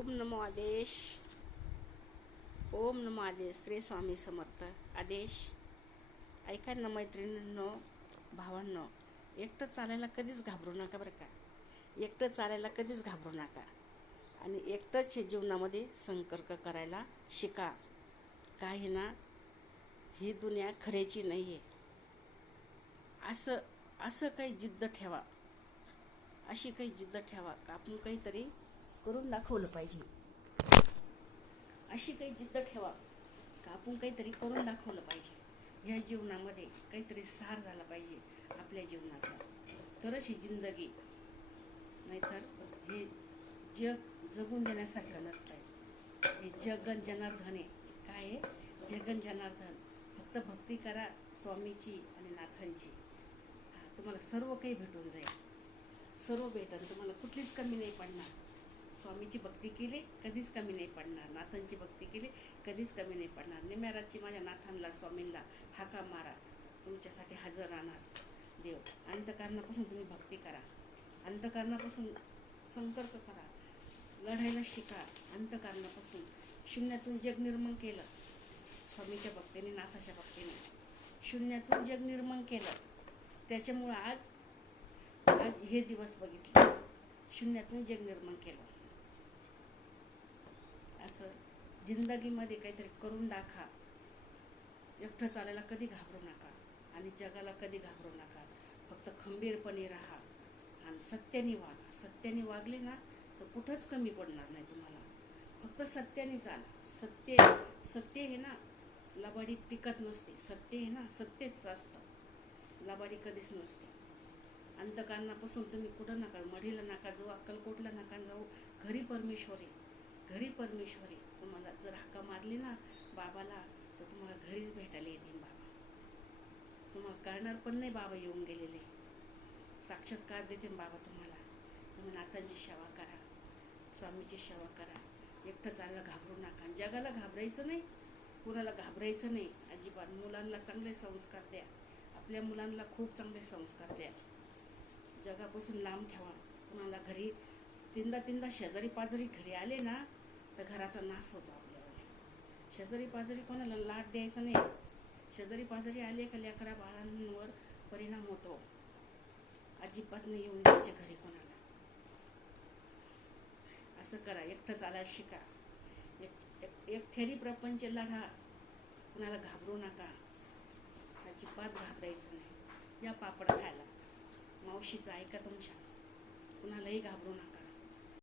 ओम नमो आदेश. ओम नमो आदेश. श्री स्वामी समर्थ. आदेश ऐका ना मैत्रिणींनो, भावांनो, एकटं चालायला कधीच घाबरू नका बरं का. एकटं चालायला कधीच घाबरू नका. आणि एकटंच हे जीवनामध्ये संपर्क करायला शिका. काही ना, ही दुनिया खऱ्याची नाही आहे. असं काही जिद्द ठेवा, अशी काही जिद्द ठेवा का आपण काहीतरी करून दाखवलं पाहिजे. अशी काही जिद्द ठेवा का आपण काहीतरी करून दाखवलं पाहिजे. ह्या जीवनामध्ये काहीतरी सार झाला पाहिजे आपल्या जीवनाचा, तरच ही जिंदगी. नाहीतर हे जग जगून देण्यासारखं नसतं. हे जगन जनार्दन आहे. काय आहे? जगन जनार्दन. फक्त भक्ती करा स्वामीची आणि नाथांची. तुम्हाला सर्व काही भेटून जाईल. सर्व भेटन. तुम्हाला कुठलीच कमी नाही पडणार. स्वामीची भक्ती केली कधीच कमी नाही पडणार. नाथांची भक्ती केली कधीच कमी नाही पडणार. निम्या रातची माझ्या नाथांना स्वामींना हाका मारा, तुमच्यासाठी हजर राहणार देव. अंतःकरणापासून तुम्ही भक्ती करा, अंतःकरणापासून संपर्क करा, लढायला शिका. अंतःकरणापासून शून्यातून जग निर्माण केलं स्वामीच्या भक्तीने, नाथाच्या भक्तीने. शून्यातून जग निर्माण केलं. त्याच्यामुळं आज हे दिवस बघितले. शून्यातून जग निर्माण केलं. असं जिंदगीमध्ये काहीतरी करून दाखवा. एकटं चालायला कधी घाबरू नका आणि जगाला कधी घाबरू नका. फक्त खंबीरपणे राहा आणि सत्याने वागा. सत्याने वागले ना तर कुठंच कमी पडणार नाही तुम्हाला. फक्त सत्याने चाला. सत्य हे ना लबाडीत टिकत नसते. सत्य हे ना सत्यच असतं, लबाडी कधीच नसते. अंतःकरणापासून तुम्ही कुठं नका, मढीला नका जाऊ, अक्कलकोटला नका जाऊ. घरी परमेश्वरी, घरी परमेश्वरी. तुम्हाला जर हाका मारली ना बाबाला तर तुम्हाला घरीच भेटायला येतील बाबा. तुम्हाला कळणार पण नाही बाबा येऊन गेलेले. साक्षात्कार देतील बाबा तुम्हाला. तुम्ही नाथांची सेवा करा, स्वामीची सेवा करा. एकटं चालायला घाबरू नका. जगाला घाबरायचं नाही, कुणाला घाबरायचं नाही अजिबात. मुलांना चांगले संस्कार द्या. आपल्या मुलांना खूप चांगले संस्कार द्या. जगापासून लांब ठेवा. कुणाला घरी तीनदा शेजारी पाजारी घरी आले ना तर घराचा नाश होतो आपल्याला. शेजारी पाजारी कोणाला लाट द्यायचा नाही. शेजारी पाजारी आले का लेकरा बाळांवर परिणाम होतो. अजिबात नाही येऊन द्यायचे घरी कोणाला. असं करा. एकटं चालायला शिका. एकट्याने प्रपंच लढा. कुणाला घाबरू नका. अजिबात घाबरायचं नाही. या पापड खायला. मावशीचं ऐका तुमच्या. कुणालाही घाबरू नका.